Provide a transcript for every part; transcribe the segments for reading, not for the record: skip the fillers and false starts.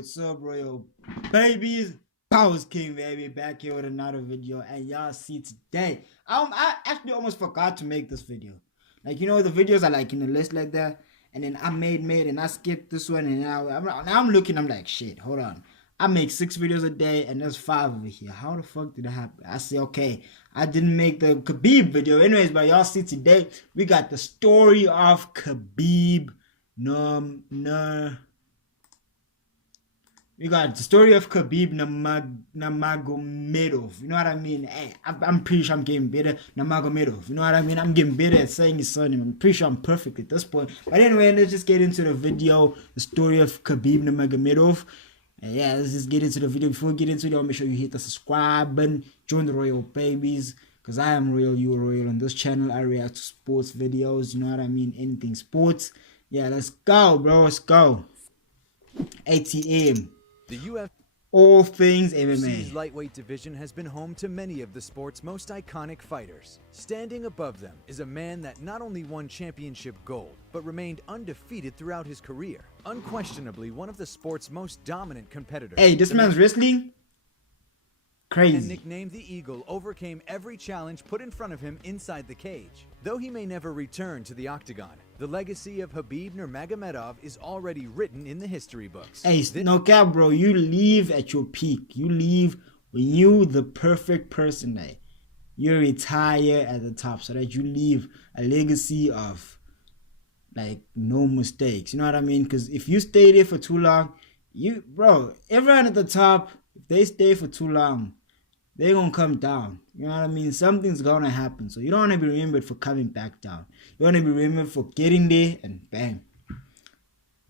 What's up, Royal babies? Powers King, baby, back here with another video. And y'all see today, I actually almost forgot to make this video. Like, you know, the videos are like in a list like that, and then I made and I skipped this one, and now I'm looking, I'm like, shit, hold on. I make 6 videos a day, and there's 5 over here. How the fuck did that happen? I say, okay, I didn't make the Khabib video. Anyways, but y'all see today, we got the story of Khabib. We got the story of Khabib Nurmagomedov. You know what I mean? Hey, I'm pretty sure I'm getting better. Nurmagomedov. You know what I mean? I'm getting better at saying his surname. I'm pretty sure I'm perfect at this point. But anyway, let's just get into the video. The story of Khabib Nurmagomedov. And yeah, let's just get into the video. Before we get into it, I'll make sure you hit the subscribe button. Join the Royal Babies. Because I am Royal, you are Royal. On this channel, I react to sports videos. You know what I mean? Anything sports. Yeah, let's go, bro. Let's go. ATM. The UFC All things MMA. lightweight division has been home to many of the sport's most iconic fighters. Standing above them is a man that not only won championship gold, but remained undefeated throughout his career. Unquestionably one of the sport's most dominant competitors. Hey, this man's wrestling? Crazy. And nicknamed the Eagle, overcame every challenge put in front of him inside the cage. Though he may never return to the octagon, the legacy of Khabib Nurmagomedov is already written in the history books. Hey, no cap, bro. You leave at your peak. You leave when you the perfect person. Like, you retire at the top so that you leave a legacy of, like, no mistakes. You know what I mean? Because if you stay there for too long, bro, everyone at the top, if they stay for too long, they're gonna come down. You know what I mean? Something's gonna happen. So you don't want to be remembered for coming back down. You want to be remembered for getting there and bang,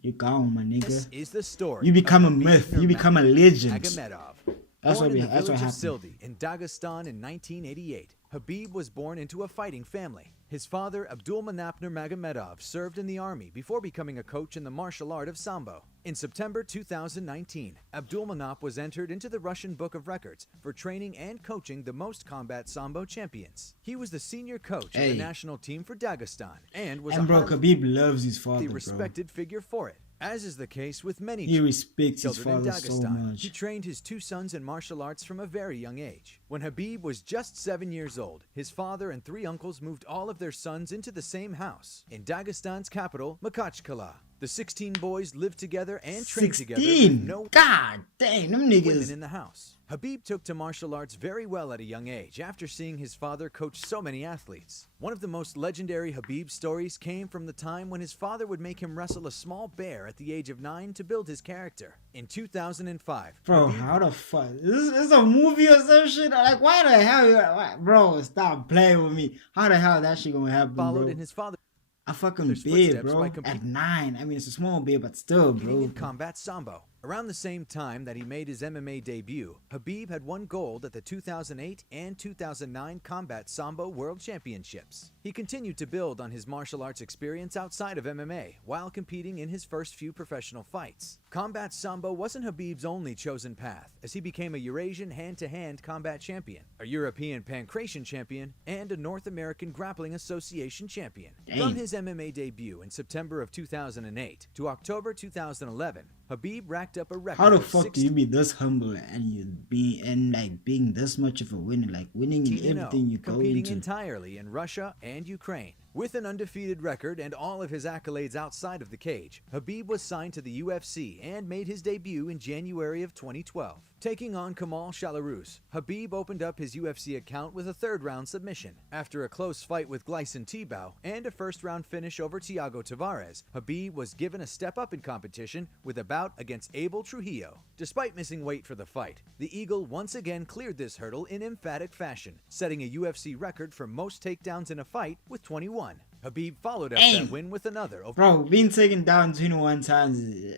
you're gone, my nigga. This is the story. You become a myth. You become a legend. Nurmagomedov. That's what what happened. Sildi in Dagestan in 1988, Khabib was born into a fighting family. His father, Abdulmanap Nurmagomedov, served in the army before becoming a coach in the martial art of Sambo. In September 2019, Abdulmanap was entered into the Russian Book of Records for training and coaching the most combat Sambo champions. He was the senior coach of the national team for Dagestan and was bro, Khabib loves his father, bro. respected figure for it. As is the case with many he respects his children father in so Dagestan, much. he trained his 2 sons in martial arts from a very young age. When Khabib was just 7 years old, his father and 3 uncles moved all of their sons into the same house in Dagestan's capital, Makhachkala. The 16 boys lived together and trained together with no God dang, them niggas women in the house. Khabib took to martial arts very well at a young age after seeing his father coach so many athletes. One of the most legendary Khabib stories came from the time when his father would make him wrestle a small bear at the age of 9 to build his character. In 2005, bro, Khabib, how the fuck? This is a movie or some shit? Like, why the hell? Bro, stop playing with me. How the hell that shit gonna happen, followed bro? in his father's A fucking bear, bro. At 9. I mean, it's a small bear, but still, bro. in combat Sambo. Around the same time that he made his MMA debut, Khabib had won gold at the 2008 and 2009 Combat Sambo World Championships. He continued to build on his martial arts experience outside of MMA while competing in his first few professional fights. Combat Sambo wasn't Khabib's only chosen path, as he became a Eurasian hand-to-hand combat champion, a European pancration champion, and a North American Grappling Association champion. From his MMA debut in September of 2008 to October 2011, Khabib racked up a record. How the fuck do you be this humble and being this much of a winner, like winning in everything you go competing into? entirely in Russia and Ukraine. With an undefeated record and all of his accolades outside of the cage, Khabib was signed to the UFC and made his debut in January of 2012. Taking on Kamal Shalarus, Khabib opened up his UFC account with a 3rd-round submission. After a close fight with Gleison Tibau and a first-round finish over Thiago Tavares, Khabib was given a step up in competition with a bout against Abel Trujillo. Despite missing weight for the fight, the Eagle once again cleared this hurdle in emphatic fashion, setting a UFC record for most takedowns in a fight with 21. Khabib followed up that win with another. Bro, being taken down 21 times,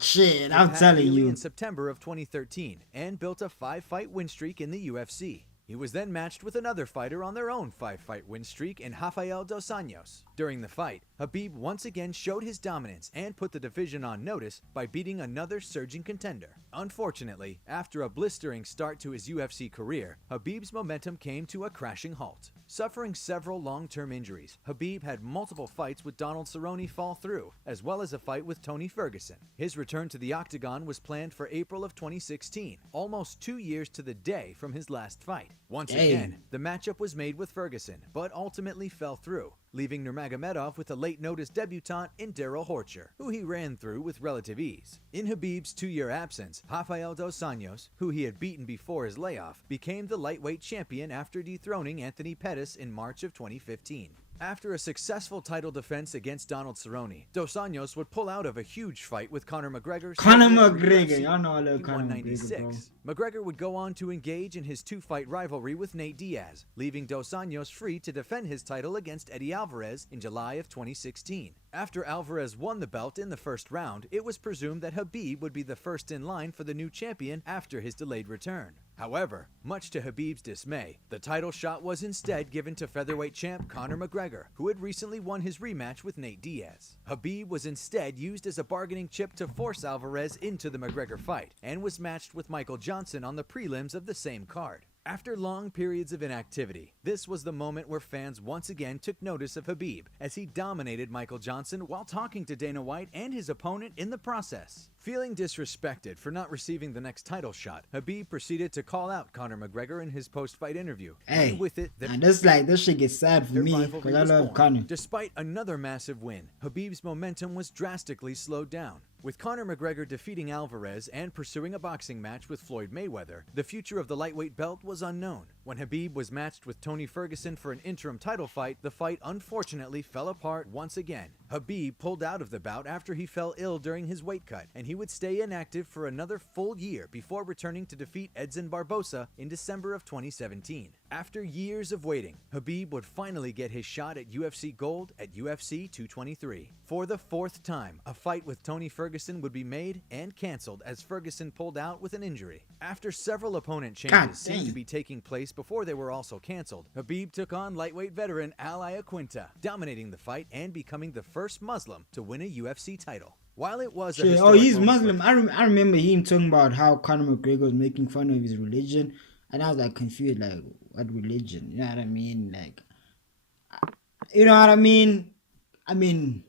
shit, I'm telling you. In September of 2013, and built a 5-fight win streak in the UFC. He was then matched with another fighter on their own 5-fight win streak in Rafael dos Anjos. During the fight, Khabib once again showed his dominance and put the division on notice by beating another surging contender. Unfortunately, after a blistering start to his UFC career, Khabib's momentum came to a crashing halt. Suffering several long-term injuries, Khabib had multiple fights with Donald Cerrone fall through, as well as a fight with Tony Ferguson. His return to the octagon was planned for April of 2016, almost 2 years to the day from his last fight. Once again, the matchup was made with Ferguson, but ultimately fell through, leaving Nurmagomedov with a late-notice debutant in Daryl Horcher, who he ran through with relative ease. In Khabib's 2-year absence, Rafael dos Anjos, who he had beaten before his layoff, became the lightweight champion after dethroning Anthony Pettis in March of 2015. After a successful title defense against Donald Cerrone, Dos Anjos would pull out of a huge fight with Conor McGregor. Y'all know I love Conor McGregor, bro. McGregor would go on to engage in his 2-fight rivalry with Nate Diaz, leaving Dos Anjos free to defend his title against Eddie Alvarez in July of 2016. After Alvarez won the belt in the first round, it was presumed that Khabib would be the first in line for the new champion after his delayed return. However, much to Khabib's dismay, the title shot was instead given to featherweight champ Conor McGregor, who had recently won his rematch with Nate Diaz. Khabib was instead used as a bargaining chip to force Alvarez into the McGregor fight, and was matched with Michael Johnson on the prelims of the same card. After long periods of inactivity, this was the moment where fans once again took notice of Khabib, as he dominated Michael Johnson while talking to Dana White and his opponent in the process. Feeling disrespected for not receiving the next title shot, Khabib proceeded to call out Conor McGregor in his post-fight interview. Hey, and with it, this shit gets sad for me because I love Conor. Despite another massive win, Khabib's momentum was drastically slowed down. With Conor McGregor defeating Alvarez and pursuing a boxing match with Floyd Mayweather, the future of the lightweight belt was unknown. When Khabib was matched with Tony Ferguson for an interim title fight, the fight unfortunately fell apart once again. Khabib pulled out of the bout after he fell ill during his weight cut, and he would stay inactive for another full year before returning to defeat Edson Barbosa in December of 2017. After years of waiting, Khabib would finally get his shot at UFC Gold at UFC 223. For the 4th time, a fight with Tony Ferguson would be made and canceled as Ferguson pulled out with an injury. After several opponent changes seemed to be taking place before they were also canceled, Khabib took on lightweight veteran Al Iaquinta, dominating the fight and becoming the first Muslim to win a UFC title. While it was he's Muslim. I remember him talking about how Conor McGregor was making fun of his religion, and I was like confused, like, what religion? You know what I mean? Like, you know what I mean? I mean,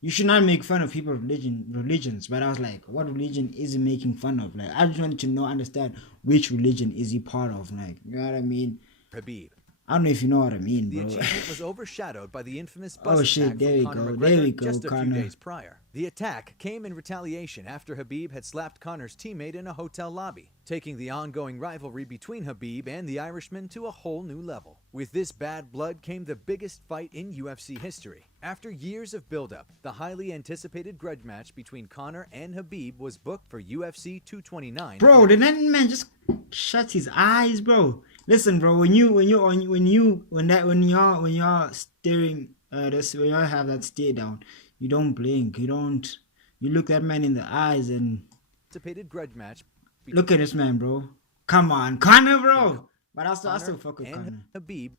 you should not make fun of people's religions, but I was like, what religion is he making fun of? Like, I just wanted to understand which religion is he part of, like, you know what I mean? Khabib. I don't know if you know what I mean, bro. The achievement was overshadowed by the infamous bus attack from Conor McGregor just a few days prior. The attack came in retaliation after Khabib had slapped Conor's teammate in a hotel lobby, taking the ongoing rivalry between Khabib and the Irishman to a whole new level. With this bad blood came the biggest fight in UFC history. After years of build-up, the highly anticipated grudge match between Conor and Khabib was booked for UFC 229. Bro, did that man just shut his eyes, bro? Listen, bro, when y'all staring when y'all have that stare down, you don't blink, you look that man in the eyes and anticipated grudge match. Look at this man, bro. Come on, Conor, bro. But I still fuck with Conor. Khabib,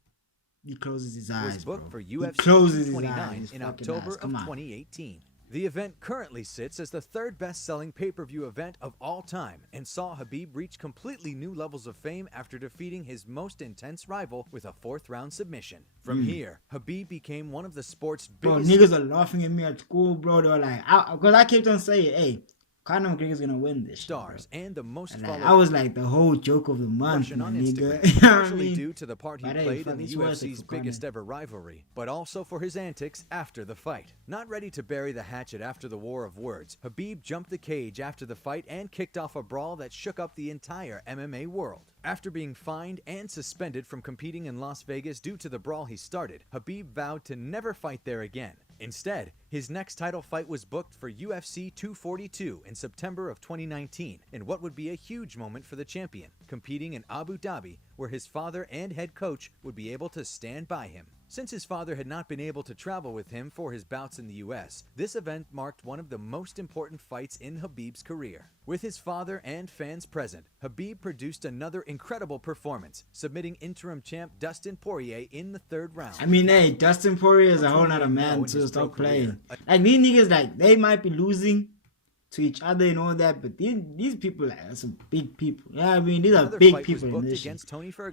he closes his eyes, was booked bro. for UFC 229 in October of 2018. The event currently sits as the 3rd best-selling pay-per-view event of all time and saw Khabib reach completely new levels of fame after defeating his most intense rival with a 4th-round submission. From here, Khabib became one of the sport's biggest... Bro, niggas are laughing at me at school, bro. They were like, because I kept on saying, hey, Conor McGregor's gonna win this stars shit, and the most followed. I was like the whole joke of the month, my nigga. Partially due to the part he played in the UFC's biggest ever rivalry, but also for his antics after the fight. Not ready to bury the hatchet after the war of words, Khabib jumped the cage after the fight and kicked off a brawl that shook up the entire MMA world. After being fined and suspended from competing in Las Vegas due to the brawl he started, Khabib vowed to never fight there again. Instead, his next title fight was booked for UFC 242 in September of 2019, in what would be a huge moment for the champion, competing in Abu Dhabi, where his father and head coach would be able to stand by him. Since his father had not been able to travel with him for his bouts in the US, this event marked one of the most important fights in Khabib's career. With his father and fans present, Khabib produced another incredible performance, submitting interim champ Dustin Poirier in the third round. I mean, hey, Dustin Poirier is a whole nother man to stop playing. Like, these niggas, like, they might be losing to each other and all that, but these people, like, are some big people. Yeah, I mean, these are big people in this shit.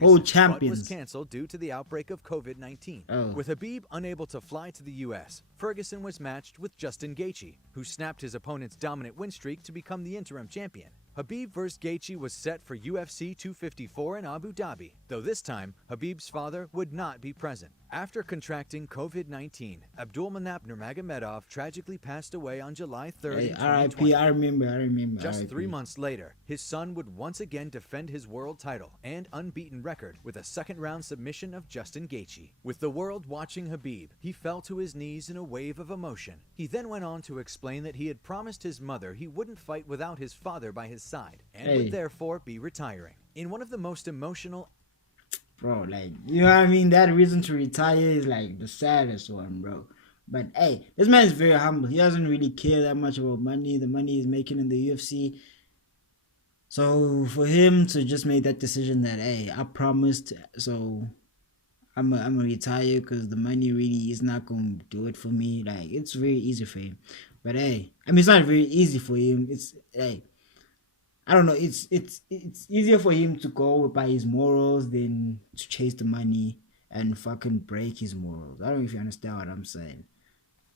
Whole champions. Was canceled due to the outbreak of COVID-19. With Khabib unable to fly to the US, Ferguson was matched with Justin Gaethje, who snapped his opponent's dominant win streak to become the interim champion. Khabib vs. Gaethje was set for UFC 254 in Abu Dhabi, though this time, Khabib's father would not be present. After contracting COVID-19, Abdulmanap Nurmagomedov tragically passed away on July 3rd, 2020. I remember. Just 3 months later, his son would once again defend his world title and unbeaten record with a second-round submission of Justin Gaethje. With the world watching Khabib, he fell to his knees in a wave of emotion. He then went on to explain that he had promised his mother he wouldn't fight without his father by his side, and would therefore be retiring. In one of the most emotional... Bro, like, you know what I mean? That reason to retire is like the saddest one, bro. But hey, this man is very humble. He doesn't really care that much about money, the money he's making in the UFC. So for him to just make that decision that, hey, I promised, so I'm gonna retire because the money really is not gonna do it for me. Like, it's very easy for him. But hey, I mean, it's not very easy for him. It's, hey, I don't know, it's easier for him to go by his morals than to chase the money and fucking break his morals. I don't know if you understand what I'm saying.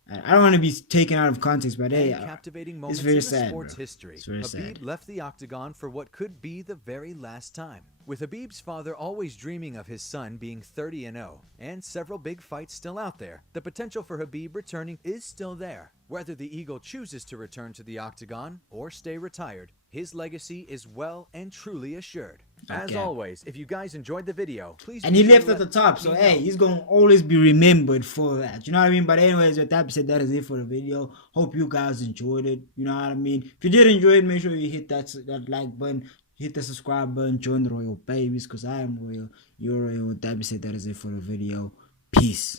I don't want to be taken out of context, but hey, captivating it's very sad, sports bro. history. It's very Khabib sad. left the octagon for what could be the very last time. With Khabib's father always dreaming of his son being 30-0, and several big fights still out there, the potential for Khabib returning is still there. Whether the Eagle chooses to return to the octagon or stay retired, his legacy is well and truly assured. As always, if you guys enjoyed the video, please... And he left at the top, so hey, he's gonna always be remembered for that. You know what I mean? But anyways, with that said, that is it for the video. Hope you guys enjoyed it. You know what I mean? If you did enjoy it, make sure you hit that like button, hit the subscribe button, join the Royal Babies, because I am Royal, you're Royal. With that said, that is it for the video. Peace.